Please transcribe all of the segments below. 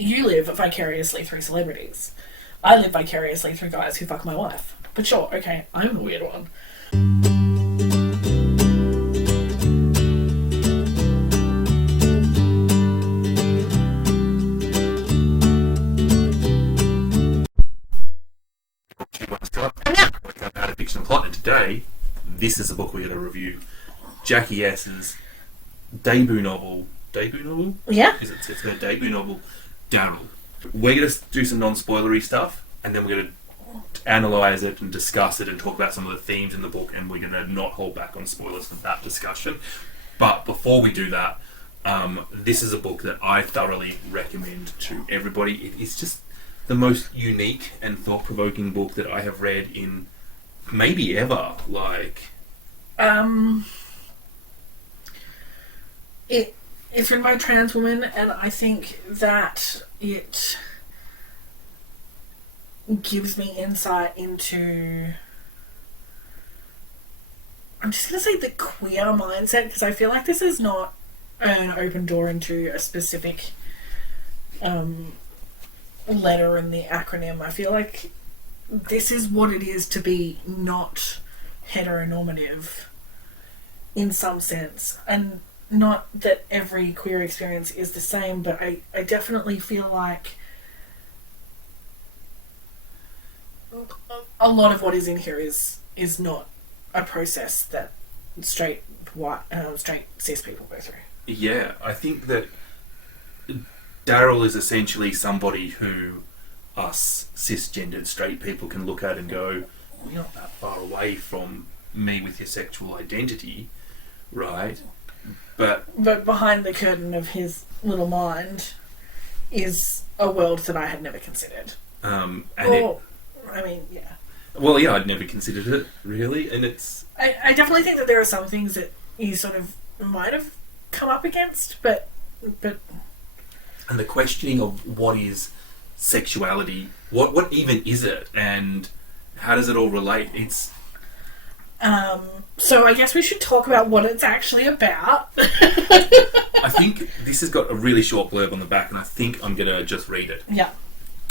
You live vicariously through celebrities. I live vicariously through guys who fuck my wife. But sure, okay, I'm the weird one. Worked out Out of Fiction and Plot, and today, this is the book we're going to review. Jackie S's debut novel. Debut novel? Yeah. It's her debut novel, Daryl. We're going to do some non-spoilery stuff, and then we're going to analyse it and discuss it and talk about some of the themes in the book, and we're going to not hold back on spoilers for that discussion. But before we do that, this is a book that I thoroughly recommend to everybody. It is just the most unique and thought-provoking book that I have read in maybe ever. It's written by a trans woman, and I think that it gives me insight into, I'm just going to say, the queer mindset, because I feel like this is not an open door into a specific letter in the acronym. I feel like this is what it is to be not heteronormative in some sense, and not that every queer experience is the same, but I definitely feel like a lot of what is in here is not a process that straight cis people go through. Yeah, I think that Daryl is essentially somebody who us cisgendered straight people can look at and go, well, you're not that far away from me with your sexual identity, right? But behind the curtain of his little mind is a world that I had never considered. Yeah. Well, yeah, I'd never considered it, really, and it's... I definitely think that there are some things that you sort of might have come up against, but... And the questioning of what is sexuality, what even is it, and how does it all relate? It's... So I guess we should talk about what it's actually about. I think this has got a really short blurb on the back, and I think I'm going to just read it. Yeah.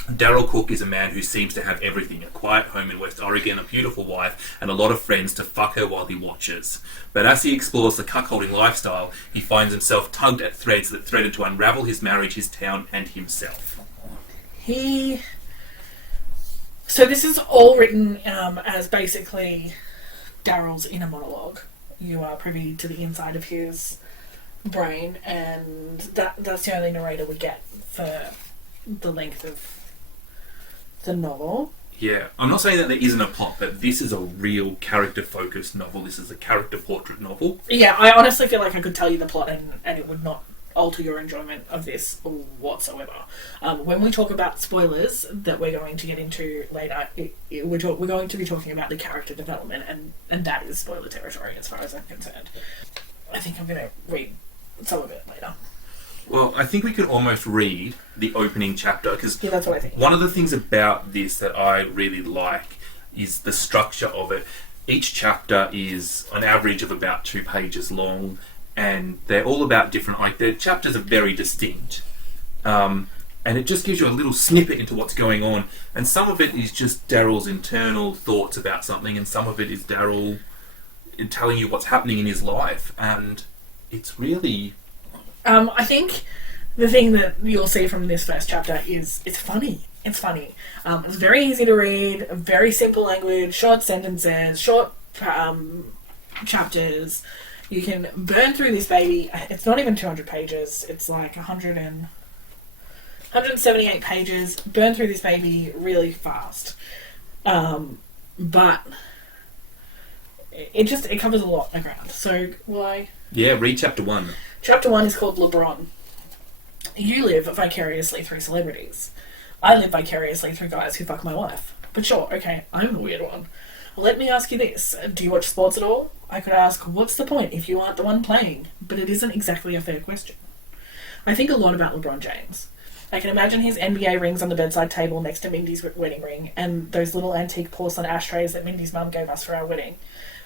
Daryl Cook is a man who seems to have everything: a quiet home in West Oregon, a beautiful wife, and a lot of friends to fuck her while he watches. But as he explores the cuckolding lifestyle, he finds himself tugged at threads that threaten to unravel his marriage, his town, and himself. So this is all written as basically Daryl's inner monologue. You are privy to the inside of his brain, and that's the only narrator we get for the length of the novel. Yeah, I'm not saying that there isn't a plot, but this is a real character-focused novel. This is a character portrait novel. Yeah, I honestly feel like I could tell you the plot and it would not alter your enjoyment of this whatsoever. When we talk about spoilers that we're going to get into later, we're going to be talking about the character development, and that is spoiler territory as far as I'm concerned. I think I'm going to read some of it later. Well, I think we could almost read the opening chapter, because yeah, that's what I think. One of the things about this that I really like is the structure of it. Each chapter is an average of about 2 pages long, and they're all about different... the chapters are very distinct. And it just gives you a little snippet into what's going on. And some of it is just Daryl's internal thoughts about something, and some of it is Daryl telling you what's happening in his life. And it's really... I think the thing that you'll see from this first chapter is it's funny. It's funny. It's very easy to read, very simple language, short sentences, short chapters. You can burn through this baby. It's not even 200 pages. It's like 178 pages. Burn through this baby really fast. But it covers a lot of ground. So why? Yeah, read chapter 1. Chapter 1 is called LeBron. You live vicariously through celebrities. I live vicariously through guys who fuck my wife. But sure, okay, I'm the weird one. Let me ask you this. Do you watch sports at all? I could ask, what's the point if you aren't the one playing? But it isn't exactly a fair question. I think a lot about LeBron James. I can imagine his NBA rings on the bedside table next to Mindy's wedding ring, and those little antique porcelain ashtrays that Mindy's mum gave us for our wedding.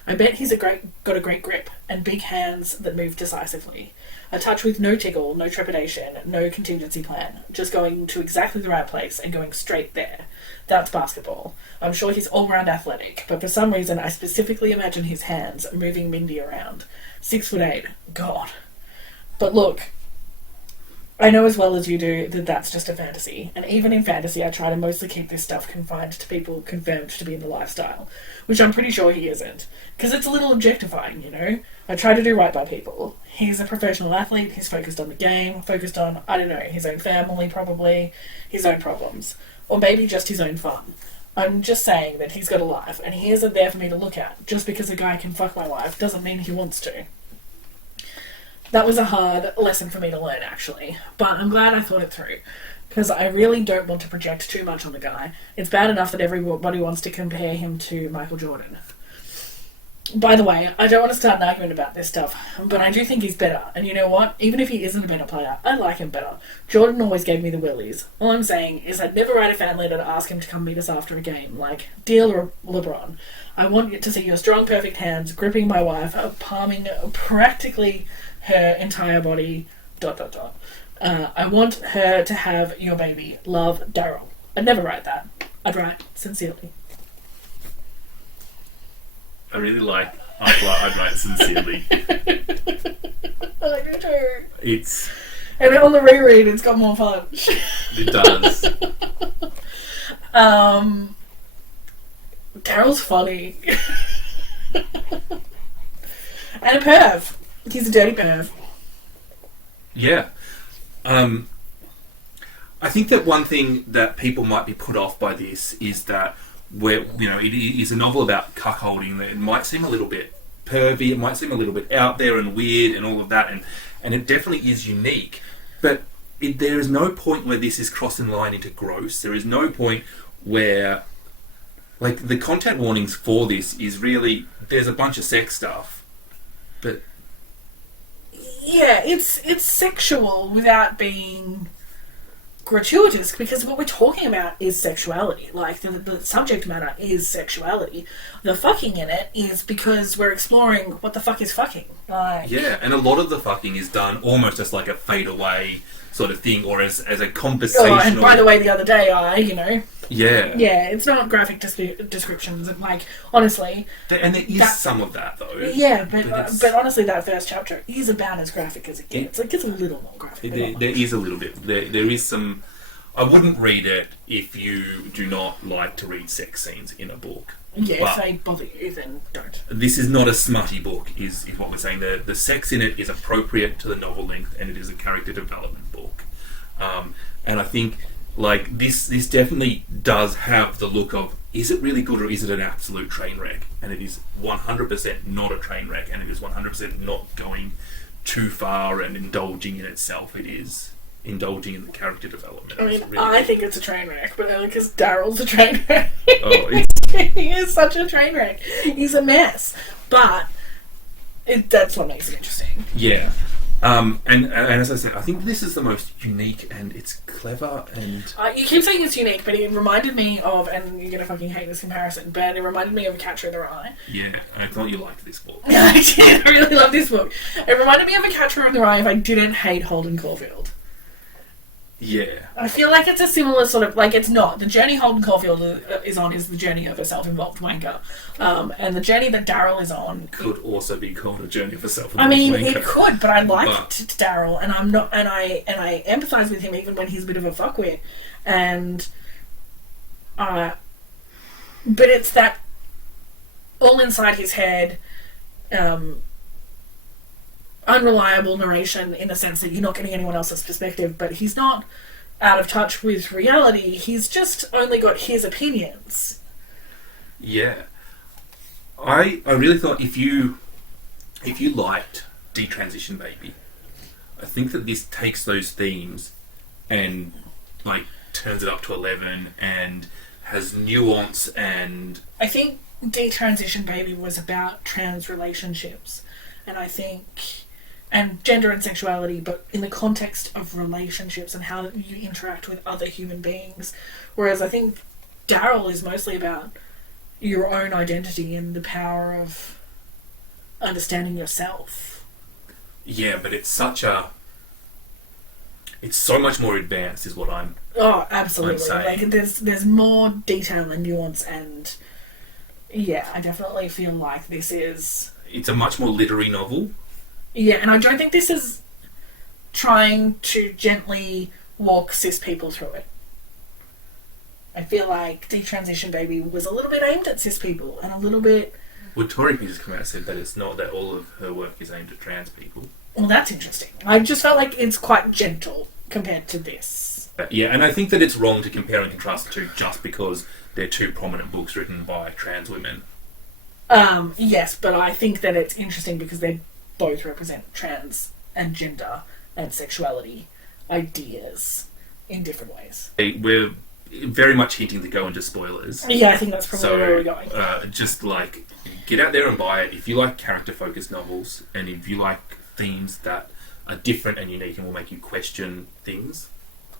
I bet he's got a great grip and big hands that move decisively. A touch with no tickle, no trepidation, no contingency plan. Just going to exactly the right place and going straight there. That's basketball. I'm sure he's all-round athletic, but for some reason I specifically imagine his hands moving Mindy around. 6'8". God. But look, I know as well as you do that that's just a fantasy, and even in fantasy I try to mostly keep this stuff confined to people confirmed to be in the lifestyle, which I'm pretty sure he isn't, because it's a little objectifying, you know? I try to do right by people. He's a professional athlete, he's focused on the game, focused on, I don't know, his own family probably, his own problems, or maybe just his own fun. I'm just saying that he's got a life, and he isn't there for me to look at. Just because a guy can fuck my wife doesn't mean he wants to. That was a hard lesson for me to learn, actually. But I'm glad I thought it through. Because I really don't want to project too much on the guy. It's bad enough that everybody wants to compare him to Michael Jordan. By the way, I don't want to start an argument about this stuff, but I do think he's better. And you know what? Even if he isn't a better player, I like him better. Jordan always gave me the willies. All I'm saying is I'd never write a fan letter to ask him to come meet us after a game. Like, dear LeBron, I want to see your strong, perfect hands gripping my wife, palming practically her entire body, ... I want her to have your baby. Love, Daryl. I'd never write that. I'd write, sincerely. I really like I'd write sincerely. I do too. It's... And on the reread, it's got more punch. It does. Daryl's funny. And a perv. He's a dirty perv. Yeah. I think that one thing that people might be put off by this is that it is a novel about cuckolding. It might seem a little bit pervy, it might seem a little bit out there and weird and all of that, and it definitely is unique. But there is no point where this is crossing the line into gross. There is no point where, like, the content warnings for this is really, there's a bunch of sex stuff, but yeah, it's sexual without being gratuitous, because what we're talking about is sexuality. Like, the subject matter is sexuality. The fucking in it is because we're exploring what the fuck is fucking. Like, yeah, and a lot of the fucking is done almost as like a fade away sort of thing, or as a conversational... Oh, and by the way, the other day Yeah. Yeah, it's not graphic descriptions. And, like, honestly... And there is some of that, though. Yeah, but honestly, that first chapter is about as graphic as it gets. It gets a little more graphic. There is a little bit. There is some... I wouldn't read it if you do not like to read sex scenes in a book. Yeah, but if they bother you, then don't. This is not a smutty book, is what we're saying. The sex in it is appropriate to the novel length, and it is a character development book. And I think, like, this definitely does have the look of, is it really good or is it an absolute train wreck? And it is 100% not a train wreck, and it is 100% not going too far and indulging in itself. It is indulging in the character development. I mean, I think it's a train wreck, but because Daryl's a train wreck. Oh, he is such a train wreck. He's a mess. But that's what makes it interesting. Yeah. And as I said, I think this is the most unique, and it's clever, and... you keep saying it's unique, but it reminded me of, and you're going to fucking hate this comparison, but it reminded me of A Catcher in the Rye. Yeah, I thought you liked this book. Yeah, I did. I really love this book. It reminded me of A Catcher in the Rye if I didn't hate Holden Caulfield. Yeah. I feel like it's a similar sort of... Like, it's not. The journey Holden Caulfield is on is the journey of a self-involved wanker. And the journey that Daryl is on... Could also be called a journey of a self-involved I mean, wanker. it could, but I liked Daryl, and I'm not... And I empathise with him even when he's a bit of a fuckwit. And... but it's that... all inside his head... unreliable narration in the sense that you're not getting anyone else's perspective, but he's not out of touch with reality. He's just only got his opinions. Yeah. I really thought if you liked Detransition Baby, I think that this takes those themes and, like, turns it up to 11 and has nuance. And I think Detransition Baby was about trans relationships, and I think... and gender and sexuality, but in the context of relationships and how you interact with other human beings. Whereas I think Daryl is mostly about your own identity and the power of understanding yourself. Yeah, but it's so much more advanced, is what I'm. Oh, absolutely. saying. Like there's more detail and nuance, and yeah, I definitely feel like this is. It's a much more literary novel. Yeah, and I don't think this is trying to gently walk cis people through it. I feel like Detransition Baby was a little bit aimed at cis people and a little bit. Well, Tori Peters come out and said that it's not, that all of her work is aimed at trans people. Well, that's interesting. I just felt like it's quite gentle compared to this. Yeah, and I think that it's wrong to compare and contrast the two just because they're two prominent books written by trans women. Yes, but I think that it's interesting because they both represent trans and gender and sexuality ideas in different ways. We're very much hinting to go into spoilers. Yeah, I think that's probably So, where we're going. just like, get out there and buy it. If you like character-focused novels, and if you like themes that are different and unique and will make you question things.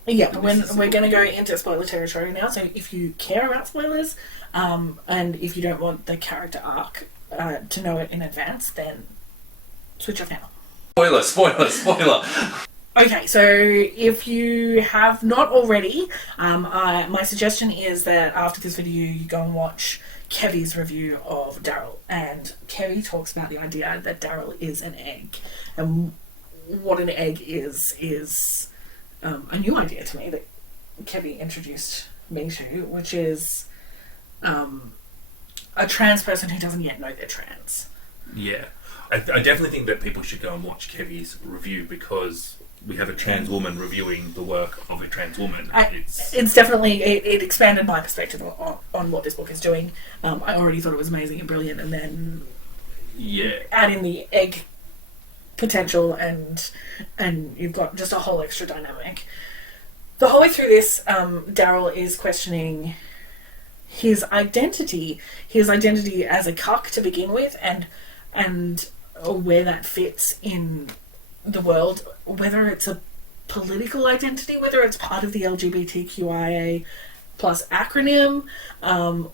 Yeah, but we're going to go into spoiler territory now, so if you care about spoilers, and if you don't want the character arc to know it in advance, then switch off now. Spoiler! Okay, so if you have not already, my suggestion is that after this video you go and watch Kevy's review of Daryl, and Kevy talks about the idea that Daryl is an egg, and what an egg is a new idea to me that Kevy introduced me to, which is a trans person who doesn't yet know they're trans. Yeah. I definitely think that people should go and watch Kevy's review because we have a trans woman reviewing the work of a trans woman. It's definitely, it expanded my perspective on what this book is doing. I already thought it was amazing and brilliant, and then add in the egg potential and you've got just a whole extra dynamic. The whole way through this, Daryl is questioning his identity as a cuck to begin with, and where that fits in the world, whether it's a political identity, whether it's part of the LGBTQIA plus acronym, how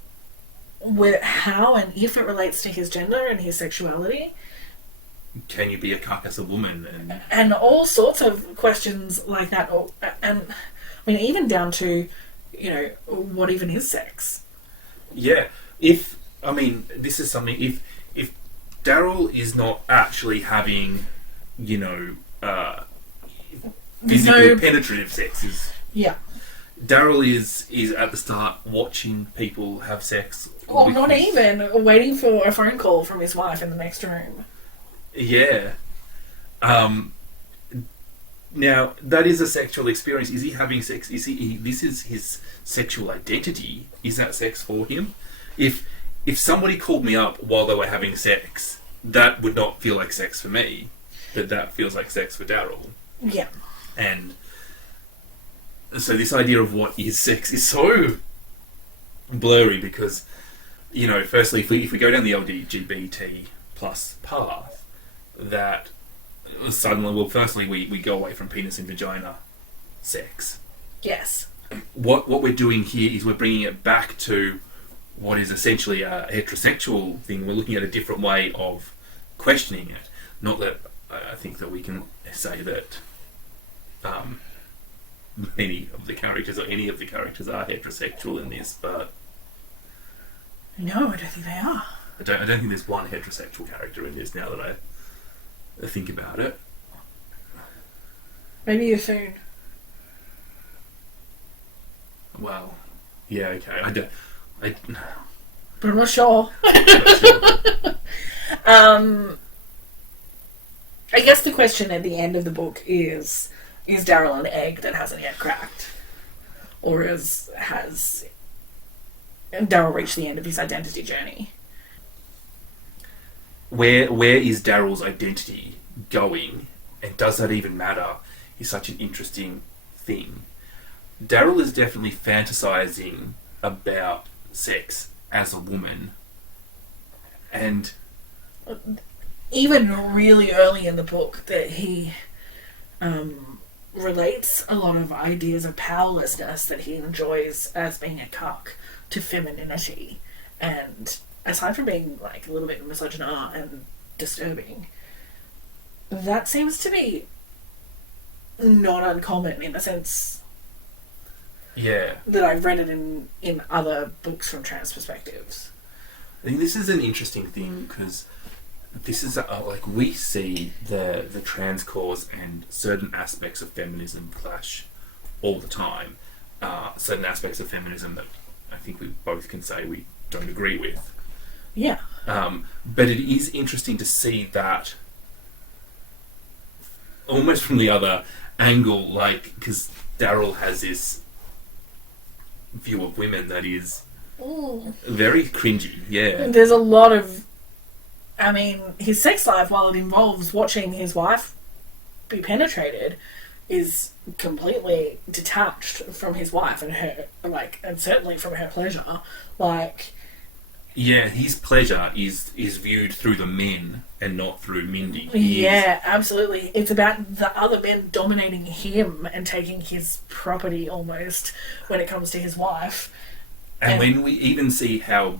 and if it relates to his gender and his sexuality. Can you be a cuck as a woman? And all sorts of questions like that. And I mean, even down to, what even is sex? Yeah. This is something, if Daryl is not actually having, physical penetrative sex, yeah. Daryl is at the start watching people have sex. Or not even, waiting for a phone call from his wife in the next room. Yeah. Now, that is a sexual experience. Is he having sex? This is his sexual identity. Is that sex for him? If somebody called me up while they were having sex, that would not feel like sex for me. But that feels like sex for Daryl. Yeah. And so this idea of what is sex is so blurry because, firstly, if we go down the LGBT plus path, that suddenly, firstly, we go away from penis and vagina sex. Yes. What we're doing here is we're bringing it back to what is essentially a heterosexual thing. We're looking at a different way of questioning it. Not that I think that we can say that many of the characters or any of the characters are heterosexual in this, but no, I don't think they are. I don't think there's one heterosexual character in this now that I think about it. Maybe soon. Well, yeah, okay. But I'm not sure. I guess the question at the end of the book is Daryl an egg that hasn't yet cracked? Or has Daryl reached the end of his identity journey? Where is Daryl's identity going, and does that even matter, is such an interesting thing. Daryl is definitely fantasizing about sex as a woman, and even really early in the book that he relates a lot of ideas of powerlessness that he enjoys as being a cuck to femininity, and aside from being like a little bit misogynist and disturbing. That seems to be not uncommon in the sense Yeah. that I've read it in other books from trans perspectives. I think this is an interesting thing because this is like we see the trans cause and certain aspects of feminism clash all the time. Certain aspects of feminism that I think we both can say we don't agree with. Yeah. But it is interesting to see that almost from the other angle, like, because Daryl has this view of women that is very cringy. Yeah. There's a lot of... I mean, his sex life, while it involves watching his wife be penetrated, is completely detached from his wife and her, like, and certainly from her pleasure. Like... Yeah, his pleasure is viewed through the men and not through Mindy. Yeah, absolutely. It's about the other men dominating him and taking his property almost when it comes to his wife. And when we even see how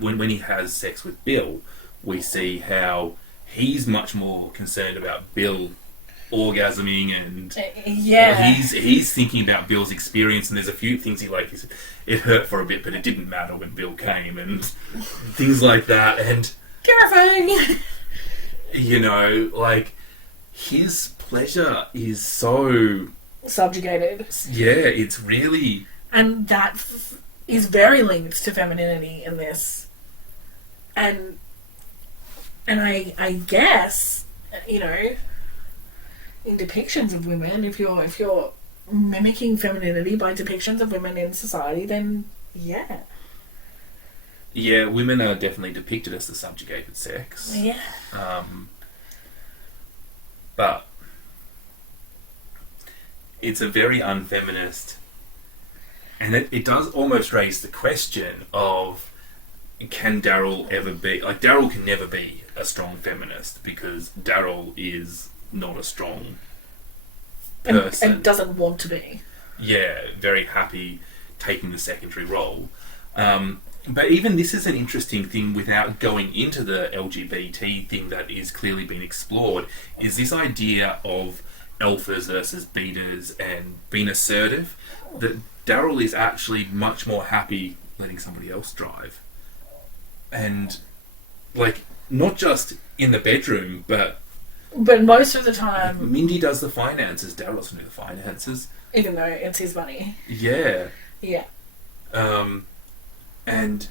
when he has sex with Bill, we see how he's much more concerned about Bill orgasming and he's thinking about Bill's experience, and there's a few things he it hurt for a bit but it didn't matter when Bill came and things like that, and Terrifying. You know, like, his pleasure is so subjugated. Yeah, it's really... And that is very linked to femininity in this. And I guess, you know, in depictions of women, if you're mimicking femininity by depictions of women in society, then yeah. Yeah, women are definitely depicted as the subjugated sex. Yeah. But it's a very unfeminist, and it does almost raise the question of, can Daryl ever be... Like, Daryl can never be a strong feminist because Daryl is not a strong person. And doesn't want to be. Yeah, very happy taking the secondary role. But even this is an interesting thing without going into the LGBT thing that is clearly being explored, is this idea of alphas versus betas and being assertive, that Daryl is actually much more happy letting somebody else drive. And, like, not just in the bedroom, but most of the time... Mindy does the finances, Daryl doesn't do the finances. Even though it's his money. Yeah. Yeah. And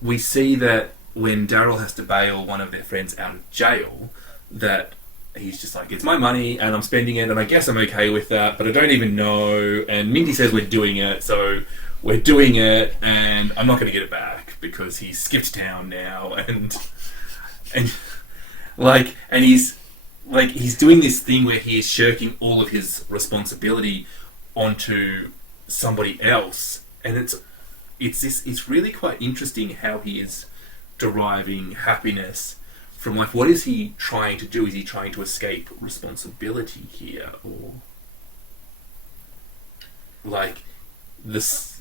we see that when Daryl has to bail one of their friends out of jail, that he's just like, it's my money and I'm spending it and I guess I'm okay with that, but I don't even know. And Mindy says we're doing it, so we're doing it, and I'm not going to get it back because he's skipped town now, and he's doing this thing where he is shirking all of his responsibility onto somebody else, and it's really quite interesting how he is deriving happiness from, like, what is he trying to do? Is he trying to escape responsibility here, or like this?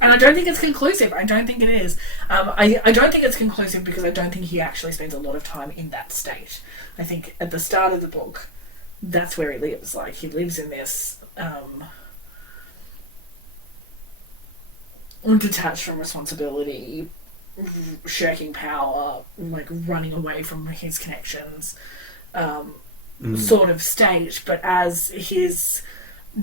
And I don't think it's conclusive. I don't think it is. I don't think it's conclusive because I don't think he actually spends a lot of time in that state. I think at the start of the book, that's where he lives. Like, he lives in this detached from responsibility, shirking power, like running away from his connections, sort of state. But as his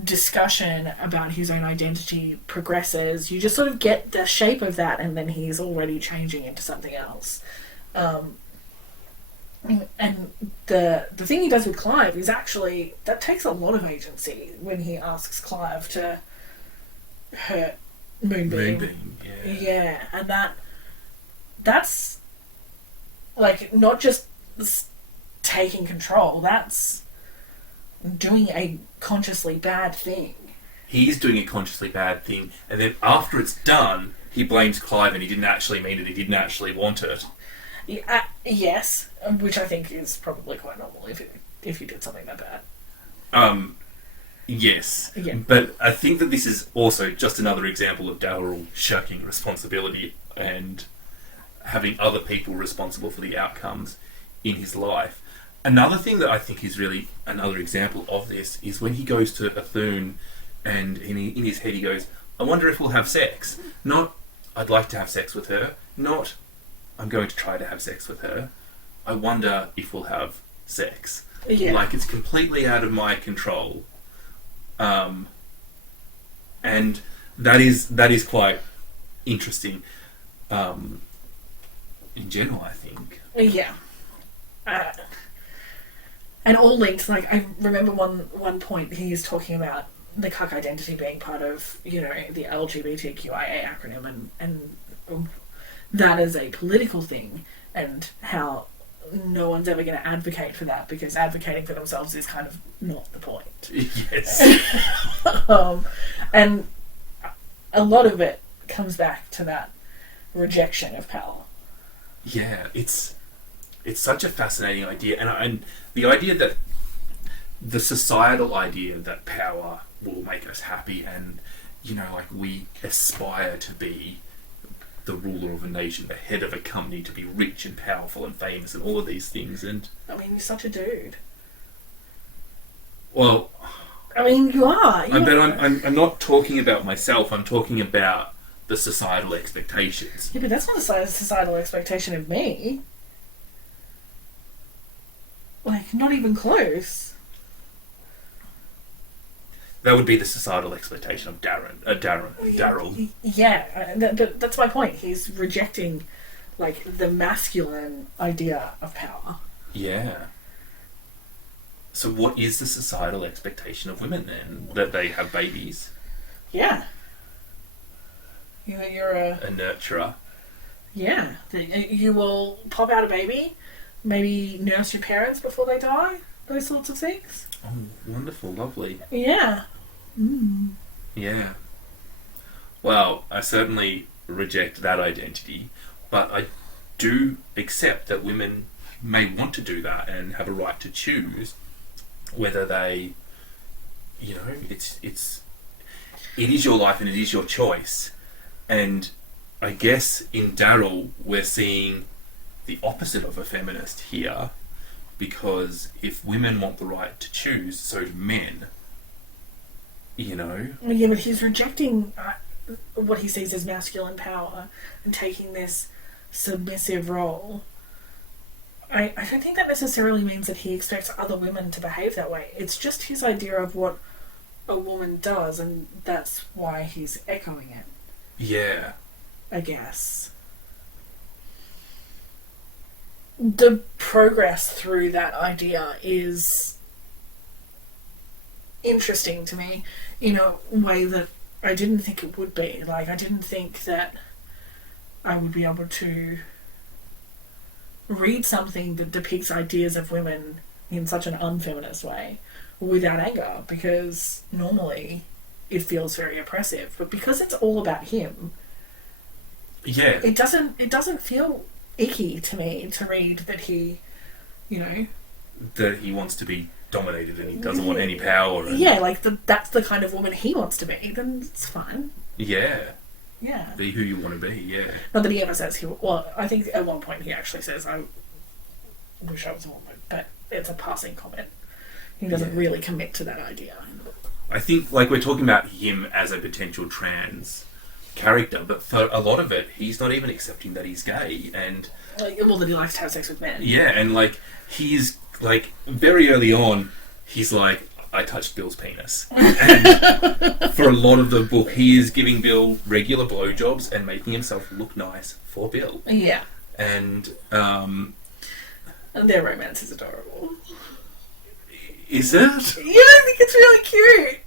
discussion about his own identity progresses, you just sort of get the shape of that, and then he's already changing into something else. And the thing he does with Clive is actually, that takes a lot of agency when he asks Clive to hurt Moonbeam. Yeah, and that's like not just taking control, that's doing a consciously bad thing. He's doing a consciously bad thing, and then after it's done, he blames Clive and he didn't actually mean it, he didn't actually want it. Yes, which I think is probably quite normal if you did something that bad. Yes, yeah. But I think that this is also just another example of Daryl shirking responsibility, and having other people responsible for the outcomes in his life. Another thing that I think is really another example of this is when he goes to Athun and in his head he goes, I wonder if we'll have sex. Not, I'd like to have sex with her. Not, I'm going to try to have sex with her. I wonder if we'll have sex. Yeah. Like, it's completely out of my control. And that is quite interesting in general, I think. Yeah. And all linked, like, I remember one point he's talking about the cuck identity being part of, you know, the LGBTQIA acronym and that is a political thing and how no one's ever going to advocate for that because advocating for themselves is kind of not the point. Yes. And a lot of it comes back to that rejection of power. Yeah, it's such a fascinating idea, and the idea that the societal idea that power will make us happy, and you know, like we aspire to be the ruler of a nation, the head of a company, to be rich and powerful and famous, and all of these things. And I mean, you're such a dude. Well, I mean, you are. but I'm not talking about myself. I'm talking about the societal expectations. Yeah, but that's not a societal expectation of me. Like, not even close. That would be the societal expectation of Daryl. Yeah, that's my point. He's rejecting, like, the masculine idea of power. Yeah. So what is the societal expectation of women then? That they have babies? Yeah. You're a nurturer? Yeah. You will pop out a baby, maybe nurse your parents before they die, those sorts of things. Oh, wonderful, lovely. Yeah. Mm. Yeah. Well, I certainly reject that identity, but I do accept that women may want to do that and have a right to choose whether they, you know, it is your life and it is your choice. And I guess in Daryl we're seeing the opposite of a feminist here, because if women want the right to choose, so do men. You know? Yeah, but he's rejecting what he sees as masculine power and taking this submissive role. I don't think that necessarily means that he expects other women to behave that way. It's just his idea of what a woman does, and that's why he's echoing it. Yeah. I guess. The progress through that idea is interesting to me in a way that I didn't think it would be. Like, I didn't think that I would be able to read something that depicts ideas of women in such an unfeminist way without anger, because normally it feels very oppressive. But because it's all about him, yeah, it doesn't feel icky to me to read that he, you know, that he wants to be dominated and he doesn't want any power. And yeah, like that's the kind of woman he wants to be. Then it's fine. Yeah. Yeah. Be who you want to be. Yeah. Not that he ever says he. Well, I think at one point he actually says, "I wish I was a woman," but it's a passing comment. He doesn't really commit to that idea. I think, like, we're talking about him as a potential trans character, but for a lot of it, he's not even accepting that he's gay, and well, that he likes to have sex with men. Yeah, and like he's like very early on, he's like, I touched Bill's penis. And for a lot of the book, he is giving Bill regular blowjobs and making himself look nice for Bill. Yeah. And their romance is adorable. Is it? Yeah, I think it's really cute.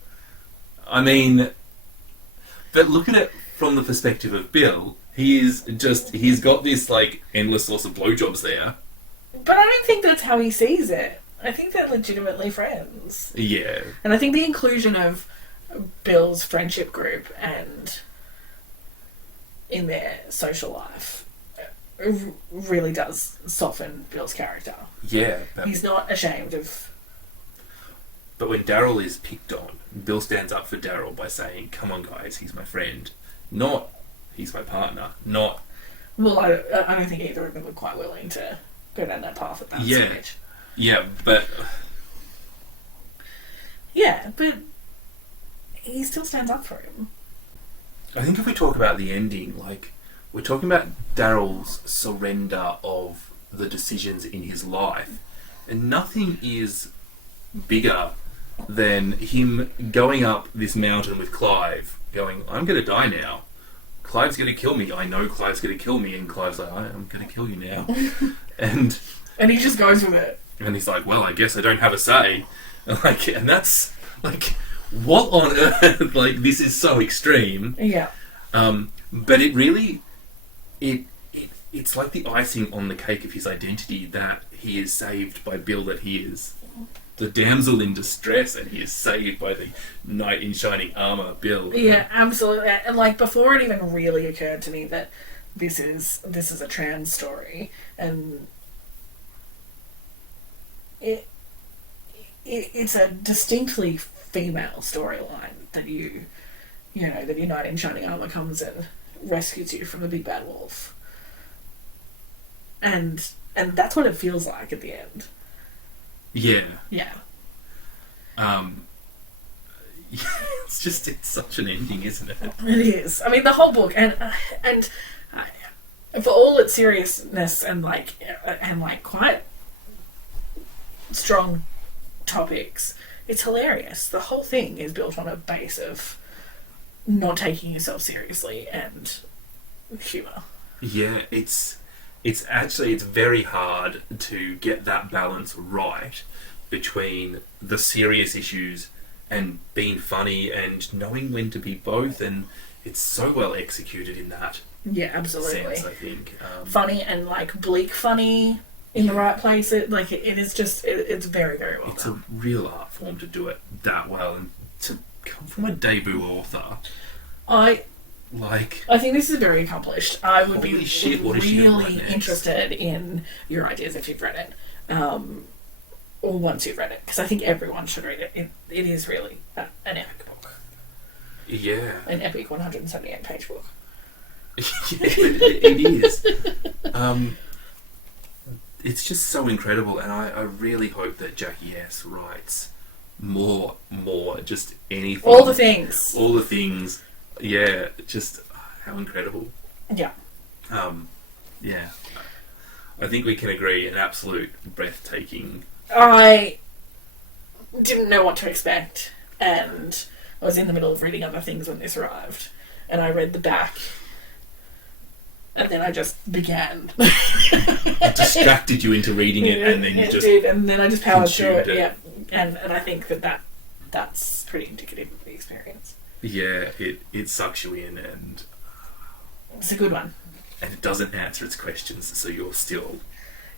I mean, but look at it from the perspective of Bill. He's got this like endless source of blowjobs there. But I don't think that's how he sees it. I think they're legitimately friends. Yeah. And I think the inclusion of Bill's friendship group and in their social life really does soften Bill's character. Yeah. He's not ashamed of... But when Daryl is picked on, Bill stands up for Daryl by saying, come on guys, he's my friend. Not, he's my partner. Not, Well, I don't think either of them were quite willing to go down that path at that stage. Yeah, but Yeah, but he still stands up for him. I think if we talk about the ending, like, we're talking about Daryl's surrender of the decisions in his life, and nothing is bigger than him going up this mountain with Clive, going, I'm going to die now. Clive's going to kill me. I know Clive's going to kill me. And Clive's like, I'm going to kill you now. and he just goes with it. And he's like, well, I guess I don't have a say. And that's, like, what on earth? Like, this is so extreme. Yeah. But it really, it's like the icing on the cake of his identity that he is saved by Bill, that he is the damsel in distress, and he is saved by the knight in shining armour, Bill. Yeah, absolutely. And like, before it even really occurred to me that this is a trans story, and it's a distinctly female storyline that your knight in shining armour comes and rescues you from the big bad wolf, and that's what it feels like at the end. Yeah. Yeah. It's such an ending, isn't it? It is. I mean, the whole book, and for all its seriousness and quite strong topics, it's hilarious. The whole thing is built on a base of not taking yourself seriously and humour. Yeah, it's very hard to get that balance right between the serious issues and being funny and knowing when to be both, and it's so well executed in that absolutely sense, I think. Funny and bleak funny in the right place. It's very, very well It's done. a real art form to do it that well, and to come from a debut author. I think this is very accomplished. I would Holy be shit, what is she gonna write really next? interested in your ideas if you've read it, or once you've read it, because I think everyone should read it. It is really an epic book. Yeah. An epic 178-page book. it is. It's just so incredible, and I really hope that Jackie S writes more, just anything. All the things. Yeah, just how incredible. Yeah. Yeah. I think we can agree, an absolute breathtaking. I didn't know what to expect, and I was in the middle of reading other things when this arrived, and I read the back, and then I just began. It distracted you into reading it, and then you just did, and then I just powered through consumed it. Yeah, and I think that's pretty indicative of the experience. Yeah, it sucks you in, and It's a good one. And it doesn't answer its questions, so you're still...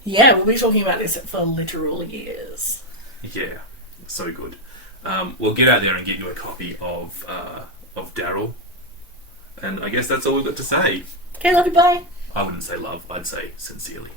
Yeah, we'll be talking about this for literal years. Yeah, so good. We'll get out there and get you a copy of Daryl. And I guess that's all we've got to say. Okay, love you, bye. I wouldn't say love, I'd say sincerely.